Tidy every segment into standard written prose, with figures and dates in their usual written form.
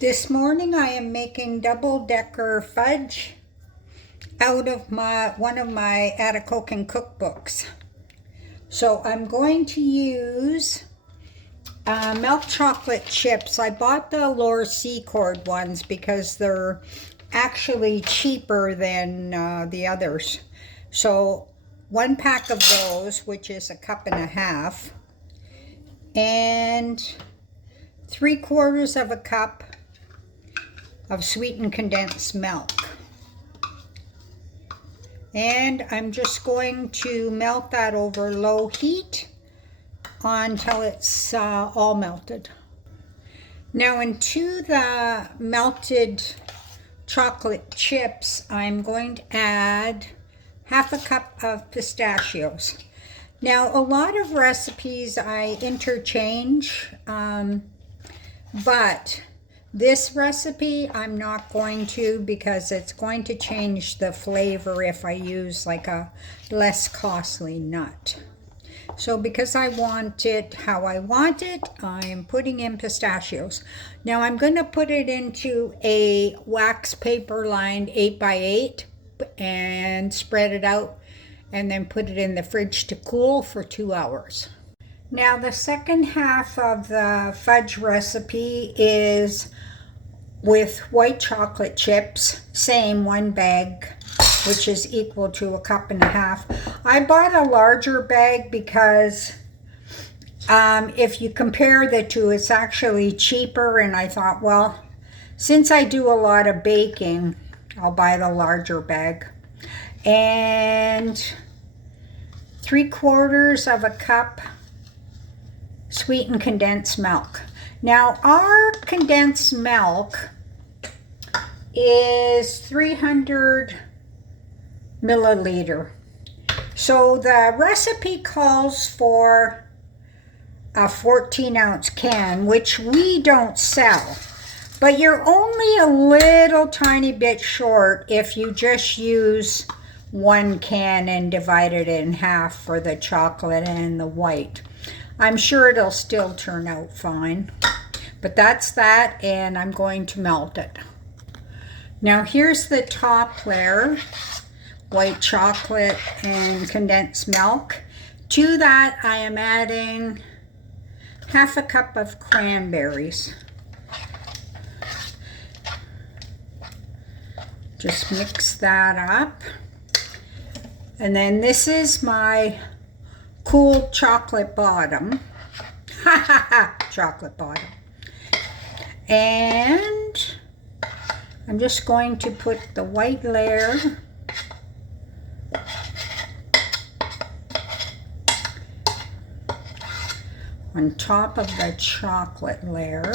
This morning I am making double-decker fudge out of one of my Atacocan cookbooks. So I'm going to use milk chocolate chips. I bought the Lower Secord ones because they're actually cheaper than the others. So 1 pack of those, which is a cup and a half, and 3/4 of a cup of sweetened condensed milk. And I'm just going to melt that over low heat until it's all melted. Now into the melted chocolate chips, I'm going to add 1/2 cup of pistachios. Now a lot of recipes I interchange, but this recipe I'm not going to, because it's going to change the flavor if I use like a less costly nut. So because I want it how I want it, I am putting in pistachios. Now I'm going to put it into a wax paper lined 8x8 and spread it out, and then put it in the fridge to cool for 2 hours. Now the second half of the fudge recipe is with white chocolate chips, same 1 bag, which is equal to 1.5 cups. I bought a larger bag because if you compare the two, it's actually cheaper, and I thought, well, since I do a lot of baking, I'll buy the larger bag. And 3/4 of a cup sweetened condensed milk. Now our condensed milk is 300 milliliter. So the recipe calls for a 14-ounce can, which we don't sell. But you're only a little tiny bit short if you just use 1 can and divide it in half for the chocolate and the white. I'm sure it'll still turn out fine. But that's that, and I'm going to melt it. Now here's the top layer, white chocolate and condensed milk. To that I am adding 1/2 cup of cranberries. Just mix that up. And then this is my cool chocolate bottom. Chocolate bottom. And I'm just going to put the white layer on top of the chocolate layer.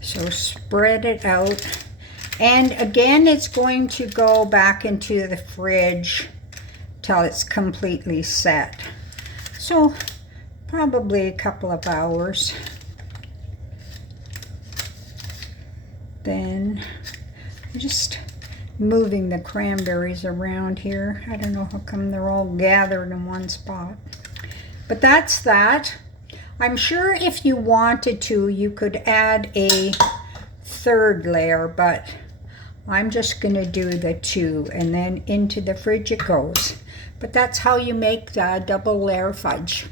So spread it out. And again, it's going to go back into the fridge till it's completely set. So probably a couple of hours. Then I'm just moving the cranberries around here. I don't know how come they're all gathered in one spot. But that's that. I'm sure if you wanted to, you could add a 3rd layer, but I'm just going to do the 2, and then into the fridge it goes. But that's how you make the double layer fudge.